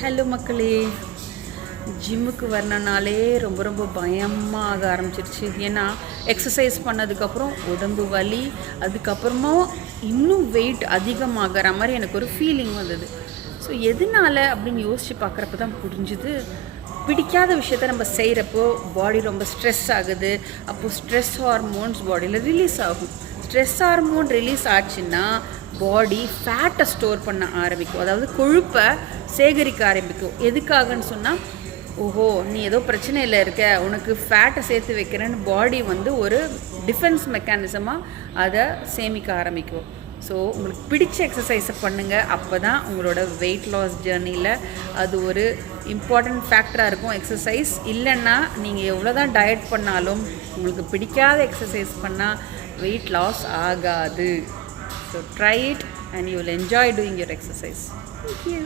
Hello மக்களே. ஜிம்முக்கு வரணுனாலே ரொம்ப ரொம்ப பயமாக ஆரம்பிச்சிருச்சு. ஏன்னா எக்ஸசைஸ் பண்ணதுக்கப்புறம் உடம்பு வலி, அதுக்கப்புறமா இன்னும் வெயிட் அதிகமாகிற மாதிரி எனக்கு ஒரு ஃபீலிங் வந்தது. ஸோ எதனால அப்படின்னு யோசித்து பார்க்குறப்ப தான் புரிஞ்சுது, பிடிக்காத விஷயத்த நம்ம செய்கிறப்போ பாடி ரொம்ப ஸ்ட்ரெஸ் ஆகுது. அப்போது ஸ்ட்ரெஸ் ஹார்மோன்ஸ் பாடியில் ரிலீஸ் ஆகும். ஸ்ட்ரெஸ் ஹார்மோன் ரிலீஸ் ஆச்சுன்னா பாடி ஃபேட்டை ஸ்டோர் பண்ண ஆரம்பிக்கும், அதாவது கொழுப்பை சேகரிக்க ஆரம்பிக்கும். எதுக்காகன்னு சொன்னால், ஓஹோ நீ ஏதோ பிரச்சனையில் இருக்க, உனக்கு ஃபேட்டை சேர்த்து வைக்கிறேன்னு பாடி ஒரு டிஃபென்ஸ் மெக்கானிசமாக அதை சேமிக்க ஆரம்பிக்கும். ஸோ உங்களுக்கு பிடிச்ச எக்ஸசைஸை பண்ணுங்கள். அப்போ தான் உங்களோட வெயிட் லாஸ் ஜேர்னியில் அது ஒரு இம்பார்ட்டண்ட் ஃபேக்டராக இருக்கும். எக்ஸசைஸ் இல்லைன்னா நீங்கள் எவ்வளோ தான் டயட் பண்ணாலும் உங்களுக்கு பிடிக்காத எக்ஸசைஸ் பண்ணால் வெயிட் லாஸ் ஆகாது. So try it and you will enjoy doing your exercise. Thank you.